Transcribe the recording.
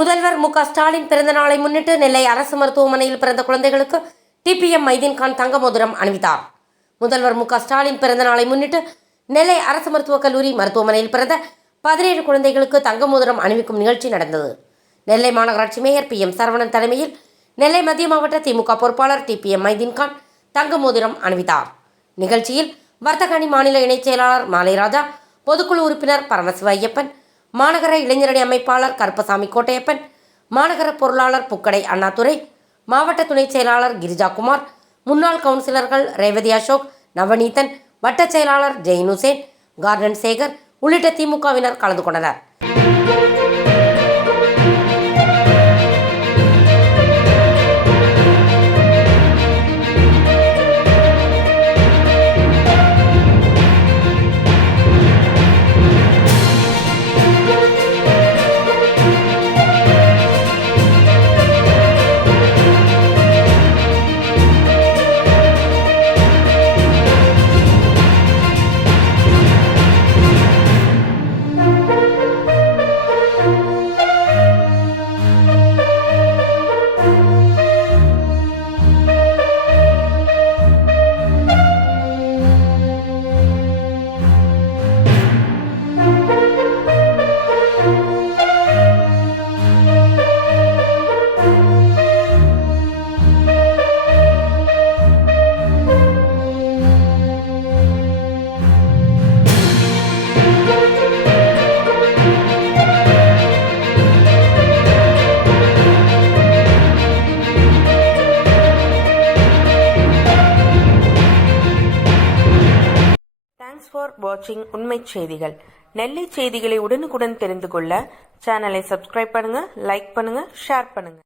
முதல்வர் மு.க.ஸ்டாலின் பிறந்த நாளை முன்னிட்டு நெல்லை அரசு மருத்துவமனையில் பிறந்த குழந்தைகளுக்கு டிபிஎம் மைதீன் கான் தங்க மோதிரம் அணிவித்தார். முதல்வர் மு.க.ஸ்டாலின் பிறந்த நாளை முன்னிட்டு நெல்லை அரசு மருத்துவக் கல்லூரி மருத்துவமனையில் பிறந்த 17 குழந்தைகளுக்கு தங்க மோதிரம் அணிவிக்கும் நிகழ்ச்சி நடந்தது. நெல்லை மாநகராட்சி மேயர் பி.எம். சரவணன் தலைமையில் நெல்லை மத்திய மாவட்ட திமுக பொறுப்பாளர் டிபிஎம் மைதீன் கான் தங்க மோதிரம் அணிவித்தார். நிகழ்ச்சியில் வர்த்தக அணி மாநில இணைச் செயலாளர் மாலைராஜா, பொதுக்குழு உறுப்பினர் பரமசிவ ஐயப்பன், மாநகர இளைஞரணி அமைப்பாளர் கருப்பசாமி கோட்டையப்பன், மாநகர பொருளாளர் புக்கடை அண்ணாதுரை, மாவட்ட துணைச் செயலாளர் கிரிஜாகுமார், முன்னாள் கவுன்சிலர்கள் ரேவதி அசோக், நவநீதன், வட்டச் செயலாளர் ஜெயின் உசேன், கார்டன் சேகர் உள்ளிட்ட திமுகவினர் கலந்து கொண்டனர். தேங்க்ஸ் ஃபார் வாட்சிங் உண்மைச் செய்திகள். நெல்லை செய்திகளை உடனுக்குடன் தெரிந்து கொள்ள சேனலை சப்ஸ்கிரைப் பண்ணுங்க, லைக் பண்ணுங்க, ஷேர் பண்ணுங்க.